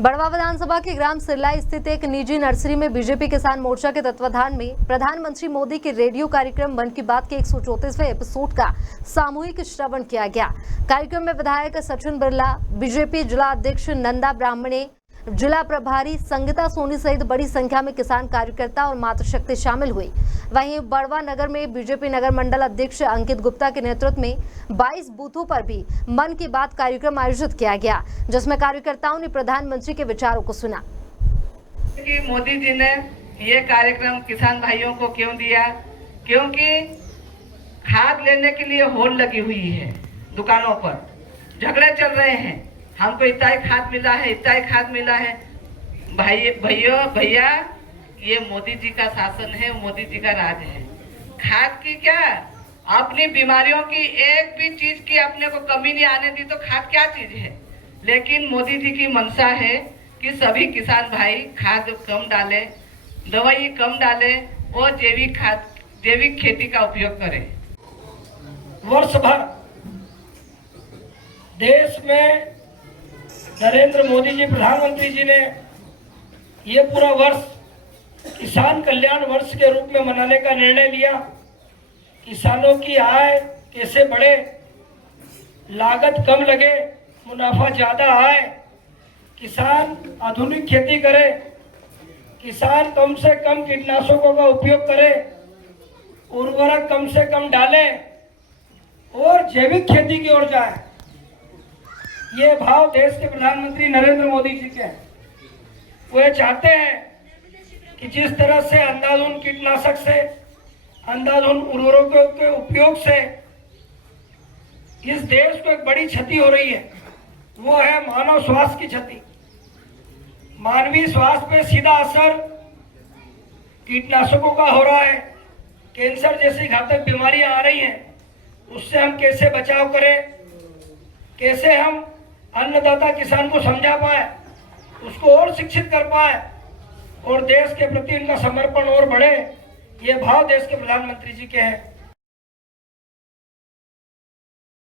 बड़वा विधानसभा के ग्राम सिरलाई स्थित एक निजी नर्सरी में बीजेपी किसान मोर्चा के तत्वाधान में प्रधानमंत्री मोदी के रेडियो कार्यक्रम मन की बात के 134वें एपिसोड का सामूहिक श्रवण किया गया। कार्यक्रम में विधायक सचिन बिरला, बीजेपी जिला अध्यक्ष नंदा ब्राह्मणे, जिला प्रभारी संगीता सोनी सहित बड़ी संख्या में किसान कार्यकर्ता और मातृशक्ति शामिल हुई। वहीं बड़वा नगर में बीजेपी नगर मंडल अध्यक्ष अंकित गुप्ता के नेतृत्व में 22 बूथों पर भी मन की बात कार्यक्रम आयोजित किया गया, जिसमें कार्यकर्ताओं ने प्रधानमंत्री के विचारों को सुना। कि मोदी जी ने ये कार्यक्रम किसान भाइयों को क्यों दिया? क्योंकि खाद लेने के लिए होड़ लगी हुई है, दुकानों पर झगड़े चल रहे हैं, हमको इतना ही खाद मिला है, इतना ही खाद मिला है। भैया ये मोदी जी का शासन है, मोदी जी का राज है। खाद की क्या, अपनी बीमारियों की एक भी चीज की अपने को कमी नहीं आने दी, तो खाद क्या चीज है। लेकिन मोदी जी की मंशा है कि सभी किसान भाई खाद कम डालें, दवाई कम डालें और जैविक खेती का उपयोग करें। वर्ष भर देश में नरेंद्र मोदी जी प्रधानमंत्री जी ने ये पूरा वर्ष किसान कल्याण वर्ष के रूप में मनाने का निर्णय लिया। किसानों की आय कैसे बढ़े, लागत कम लगे, मुनाफा ज्यादा आए, किसान आधुनिक खेती करे, किसान कम से कम कीटनाशकों का उपयोग करे, उर्वरक कम से कम डाले और जैविक खेती की ओर जाए। ये भाव देश के प्रधानमंत्री नरेंद्र मोदी जी के हैं। वे चाहते हैं कि जिस तरह से अंधाधुंध कीटनाशक से, अंधाधुंध उर्वरकों के उपयोग से इस देश को एक बड़ी क्षति हो रही है, वो है मानव स्वास्थ्य की क्षति। मानवीय स्वास्थ्य पे सीधा असर कीटनाशकों का हो रहा है। कैंसर जैसी घातक बीमारियां आ रही हैं, उससे हम कैसे बचाव करें, कैसे हम अन्नदाता किसान को समझा पाए, उसको और शिक्षित कर पाए और देश के प्रति उनका समर्पण और बढ़े, ये भाव देश के प्रधानमंत्री जी के हैं।